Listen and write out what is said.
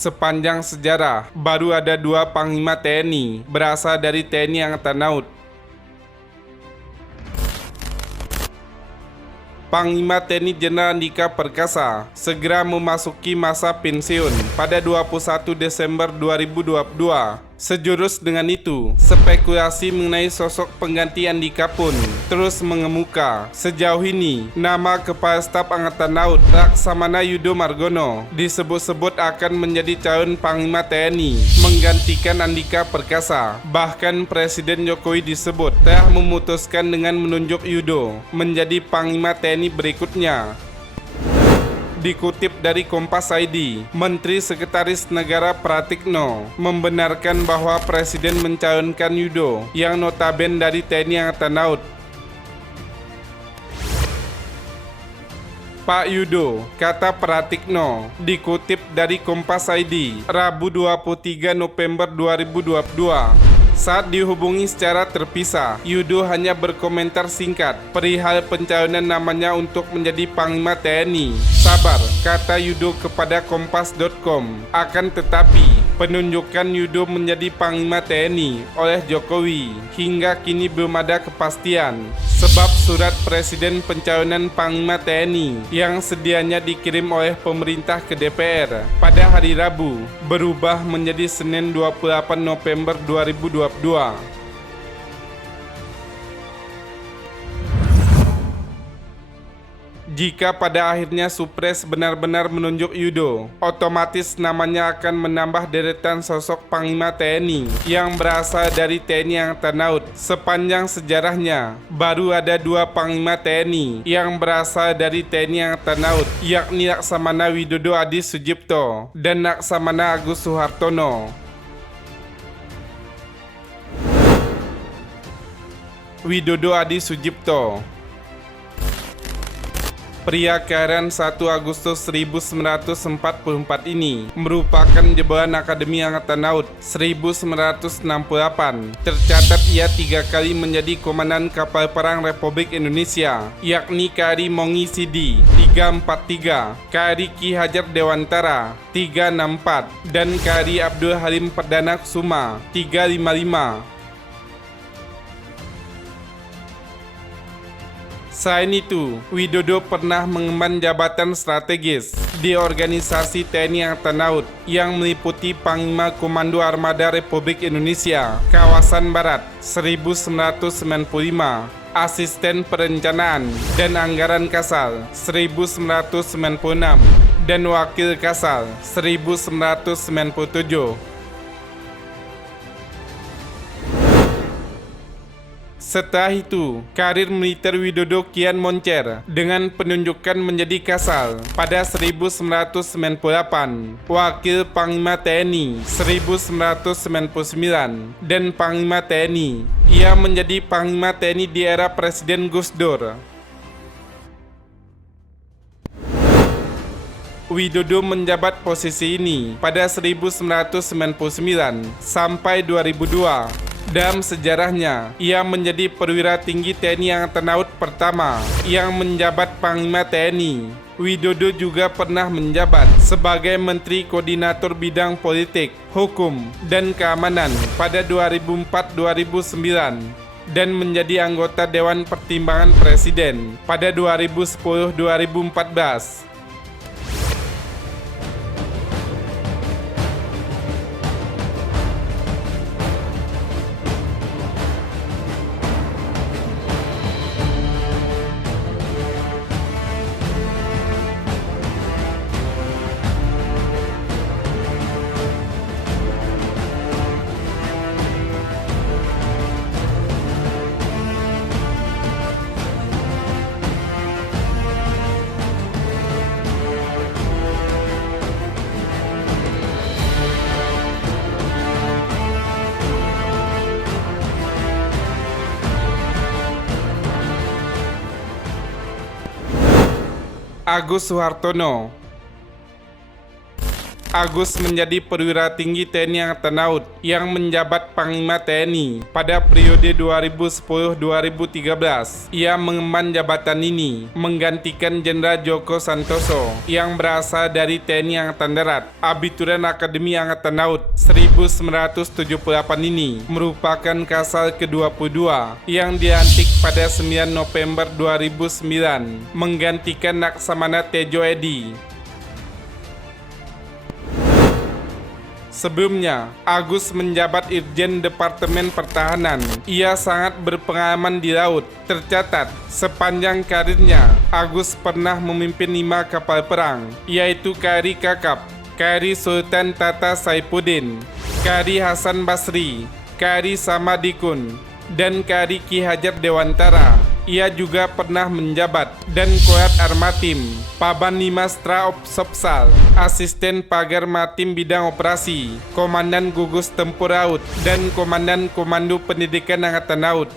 Sepanjang sejarah, baru ada 2 Panglima TNI berasal dari TNI Angkatan Laut. Panglima TNI Jenderal Andika Perkasa segera memasuki masa pensiun pada 21 Desember 2022. Sejurus dengan itu, spekulasi mengenai sosok pengganti Andika pun terus mengemuka. Sejauh ini, nama Kepala Staf Angkatan Laut Laksamana Yudo Margono disebut-sebut akan menjadi calon Panglima TNI menggantikan Andika Perkasa. Bahkan Presiden Jokowi disebut telah memutuskan dengan menunjuk Yudo menjadi Panglima TNI berikutnya. Dikutip dari Kompas ID, Menteri Sekretaris Negara Pratikno membenarkan bahwa Presiden mencalonkan Yudo yang notabene dari TNI Angkatan Laut. Pak Yudo, kata Pratikno, dikutip dari Kompas ID, Rabu 23 November 2022. Saat dihubungi secara terpisah, Yudo hanya berkomentar singkat perihal pencalonan namanya untuk menjadi Panglima TNI. Sabar, kata Yudo kepada Kompas.com. Akan tetapi, penunjukan Yudo menjadi Panglima TNI oleh Jokowi hingga kini belum ada kepastian. Sebab surat Presiden pencalonan Panglima TNI yang sedianya dikirim oleh pemerintah ke DPR pada hari Rabu berubah menjadi Senin 28 November 2022. Jika pada akhirnya Supres benar-benar menunjuk Yudo, otomatis namanya akan menambah deretan sosok Panglima TNI yang berasal dari TNI Angkatan Laut. Sepanjang sejarahnya, baru ada 2 Panglima TNI yang berasal dari TNI Angkatan Laut, yakni Laksamana Widodo Adi Sujipto dan Laksamana Agus Suhartono. Widodo Adi Sujipto, pria kelahiran 1 Agustus 1944 ini merupakan jebolan Akademi Angkatan Laut 1968. Tercatat ia 3 kali menjadi Komandan Kapal Perang Republik Indonesia, yakni KRI Mongisidi 343, KRI Ki Hajar Dewantara 364, dan KRI Abdul Halim Perdana Kusuma 355. Selain itu, Widodo pernah mengemban jabatan strategis di organisasi TNI Angkatan Laut yang meliputi Panglima Komando Armada Republik Indonesia Kawasan Barat 1995, Asisten Perencanaan dan Anggaran Kasal 1996, dan Wakil Kasal 1997. Setelah itu, karir militer Widodo kian moncer dengan penunjukan menjadi Kasal pada 1998, Wakil Panglima TNI 1999, dan Panglima TNI. Ia menjadi Panglima TNI di era Presiden Gus Dur. Widodo menjabat posisi ini pada 1999 sampai 2002. Dalam sejarahnya, ia menjadi perwira tinggi TNI Angkatan Laut pertama yang menjabat Panglima TNI. Widodo juga pernah menjabat sebagai Menteri Koordinator Bidang Politik, Hukum, dan Keamanan pada 2004-2009 dan menjadi anggota Dewan Pertimbangan Presiden pada 2010-2014. Agus Suhartono. Agus menjadi perwira tinggi TNI Angkatan Laut yang menjabat Panglima TNI pada periode 2010-2013. Ia mengemban jabatan ini menggantikan Jenderal Joko Santoso yang berasal dari TNI Angkatan Darat. Abituran Akademi Angkatan Laut 1978 ini merupakan Kasal ke-22 yang dilantik pada 9 November 2009 menggantikan Laksamana Tejo Edy. Sebelumnya, Agus menjabat Irjen Departemen Pertahanan. Ia sangat berpengalaman di laut. Tercatat, sepanjang karirnya, Agus pernah memimpin 5 kapal perang, yaitu KRI Kakap, KRI Sultan Tata Saifuddin, KRI Hasan Basri, KRI Samadikun, dan KRI Ki Hajar Dewantara. Ia juga pernah menjabat dan Korat Armatim, Paban 5 Straopsopsal, Asisten Pagar Matim Bidang Operasi, Komandan Gugus Tempur Laut, dan Komandan Komando Pendidikan Angkatan Laut.